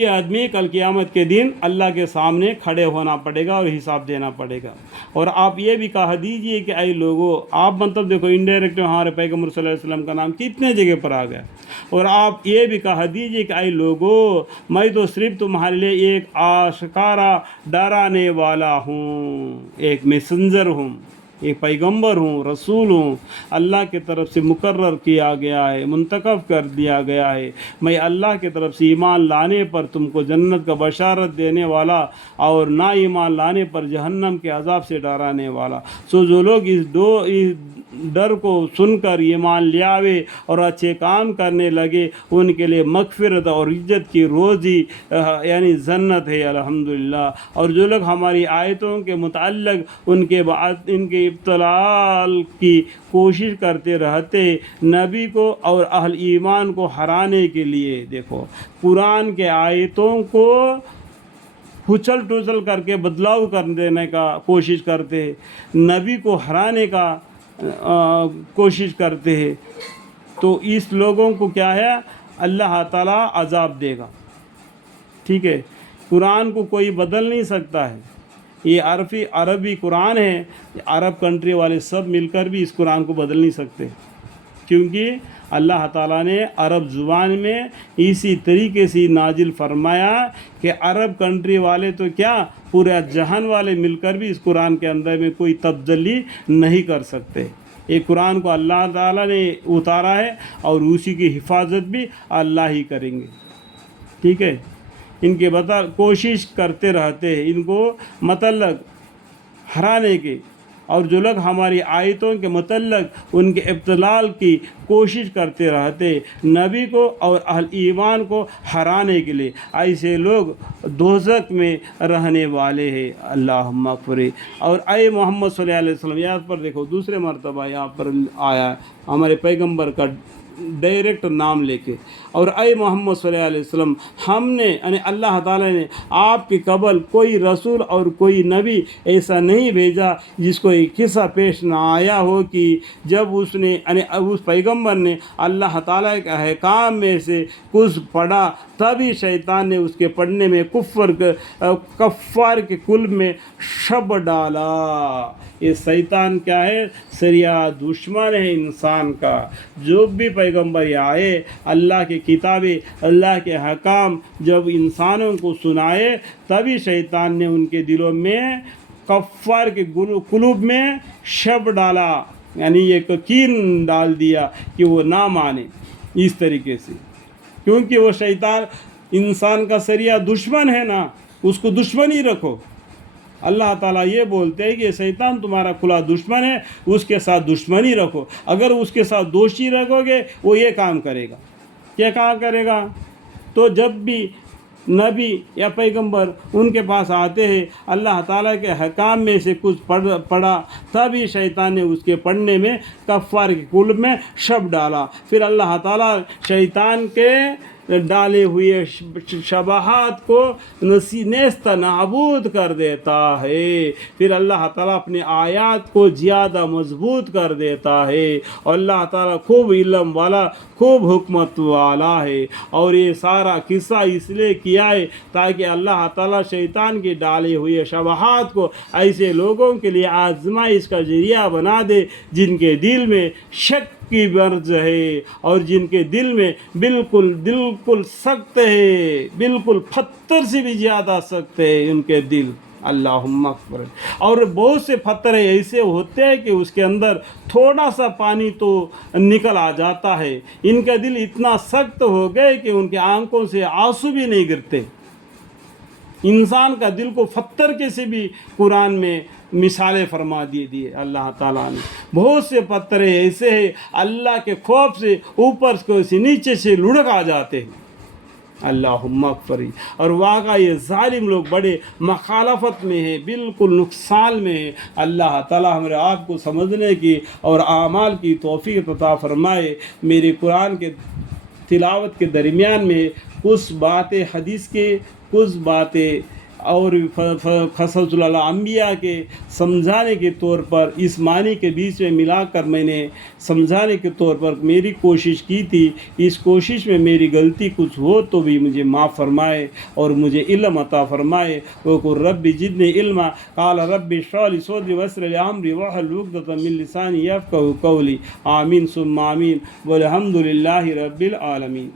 یہ آدمی کل قیامت کے دن اللہ کے سامنے کھڑے ہونا پڑے گا اور حساب دینا پڑے گا۔ اور آپ یہ بھی کہہ دیجئے کہ اے لوگوں، آپ مطلب دیکھو انڈائریکٹ ہمارے پیغمبر صلی اللہ علیہ وسلم کا نام کتنے جگہ پر آ گیا، اور آپ یہ بھی کہہ دیجئے کہ اے لوگوں، میں تو صرف تمہارے لیے ایک آشکارا ڈرانے والا ہوں، ایک میسنجر ہوں، ایک پیغمبر ہوں، رسول ہوں، اللہ کی طرف سے مقرر کیا گیا ہے، منتخب کر دیا گیا ہے۔ میں اللہ کی طرف سے ایمان لانے پر تم کو جنت کا بشارت دینے والا اور نا ایمان لانے پر جہنم کے عذاب سے ڈرانے والا۔ سو جو لوگ اس ڈر کو سن کر ایمان لے آوے اور اچھے کام کرنے لگے، ان کے لیے مغفرت اور عزت کی روزی یعنی جنت ہے، الحمدللہ۔ اور جو لوگ ہماری آیتوں کے متعلق ان کے ابطال کی کوشش کرتے رہتے، نبی کو اور اہل ایمان کو ہرانے کے لیے، دیکھو قرآن کے آیتوں کو اچھل ٹوچل کر کے بدلاؤ کر دینے کا کوشش کرتے ہیں، نبی کو ہرانے کا کوشش کرتے ہیں، تو اس لوگوں کو کیا ہے، اللہ تعالیٰ عذاب دے گا۔ ٹھیک ہے، قرآن کو کوئی بدل نہیں سکتا ہے، یہ عربی قرآن ہے، عرب کنٹری والے سب مل کر بھی اس قرآن کو بدل نہیں سکتے، کیونکہ اللہ تعالیٰ نے عرب زبان میں اسی طریقے سے نازل فرمایا کہ عرب کنٹری والے تو کیا، پورے جہان والے مل کر بھی اس قرآن کے اندر میں کوئی تبدیلی نہیں کر سکتے۔ یہ قرآن کو اللہ تعالیٰ نے اتارا ہے اور اسی کی حفاظت بھی اللہ ہی کریں گے۔ ٹھیک ہے، ان کے کوشش کرتے رہتے ہیں ان کو مطلق ہرانے کے، اور جو لوگ ہماری آیتوں کے متعلق ان کے ابطال کی کوشش کرتے رہتے، نبی کو اور اہل ایمان کو ہرانے کے لیے، ایسے لوگ دوزخ میں رہنے والے ہیں، اللہم اغفر۔ اور اے محمد صلی اللہ علیہ وسلم، یہاں پر دیکھو دوسرے مرتبہ یہاں پر آیا ہمارے پیغمبر کا ڈائریکٹ نام لے کے، اور اے محمد صلی اللہ علیہ وسلم، ہم نے یعنی اللہ تعالیٰ نے آپ کے قبل کوئی رسول اور کوئی نبی ایسا نہیں بھیجا جس کو ایک قصہ پیش نہ آیا ہو کہ جب اس نے یعنی اس پیغمبر نے اللہ تعالیٰ کے احکام میں سے کچھ پڑھا، تبھی شیطان نے اس کے پڑھنے میں کفار کے قلب میں شب ڈالا۔ یہ شیطان کیا ہے، سریا دشمن ہے انسان کا۔ جو بھی پیغمبر آئے، اللہ کی کتابیں، اللہ کے حکام جب انسانوں کو سنائے، تبھی شیطان نے ان کے دلوں میں، کفار کے قلوب میں شب ڈالا، یعنی یہ کین ڈال دیا کہ وہ نہ مانے اس طریقے سے، کیونکہ وہ شیطان انسان کا سریا دشمن ہے نا، اس کو دشمن ہی رکھو۔ اللہ تعالیٰ یہ بولتے ہیں کہ شیطان تمہارا کھلا دشمن ہے، اس کے ساتھ دشمنی رکھو۔ اگر اس کے ساتھ دوستی رکھو گے، وہ یہ کام کرے گا۔ کیا کام کرے گا؟ تو جب بھی نبی یا پیغمبر ان کے پاس آتے ہیں، اللہ تعالیٰ کے حکام میں سے کچھ پڑھا، تبھی شیطان نے اس کے پڑھنے میں کفار کے قلب میں شب ڈالا۔ پھر اللہ تعالیٰ شیطان کے ڈالے ہوئے شبہات کو نیست نابود کر دیتا ہے۔ پھر اللہ تعالیٰ اپنے آیات کو زیادہ مضبوط کر دیتا ہے، اور اللہ تعالیٰ خوب علم والا، خوب حکمت والا ہے۔ اور یہ سارا قصہ اس لیے کیا ہے تاکہ اللہ تعالیٰ شیطان کے ڈالے ہوئے شبہات کو ایسے لوگوں کے لیے آزمائش کا ذریعہ بنا دے جن کے دل میں شک کی مرض ہے، اور جن کے دل میں بالکل سخت ہے، بالکل پتھر سے بھی زیادہ سخت ہے ان کے دل، اللہم اکبر۔ اور بہت سے پتھر ایسے ہوتے ہیں کہ اس کے اندر تھوڑا سا پانی تو نکل آ جاتا ہے، ان کا دل اتنا سخت ہو گئے کہ ان کے آنکھوں سے آنسو بھی نہیں گرتے۔ انسان کا دل کو پتھر کے سے بھی قرآن میں مثالیں فرما دیے اللہ تعالیٰ نے۔ بہت سے پتھر ایسے ہیں اللہ کے خوف سے اوپر سے نیچے سے لڑک آ جاتے ہیں، اللہم اغفر۔ اور واقعہ یہ ظالم لوگ بڑے مخالفت میں ہیں، بالکل نقصان میں ہیں۔ اللہ تعالیٰ ہمارے آپ کو سمجھنے کی اور اعمال کی توفیق عطا فرمائے۔ میری قرآن کے تلاوت کے درمیان میں کچھ باتیں حدیث کے، کچھ باتیں اور قصص الانبیاء کے سمجھانے کے طور پر اس معنی کے بیچ میں ملا کر میں نے سمجھانے کے طور پر میری کوشش کی تھی. اس کوشش میں میری غلطی کچھ ہو تو بھی مجھے معاف فرمائے اور مجھے علم عطا فرمائے. وقل رب زدنی علما قال رب اشرح لي صدري ويسر لي امري واحلل عقدة من لساني يفقهوا قولي. آمین ثم آمین والحمد للہ رب العالمین.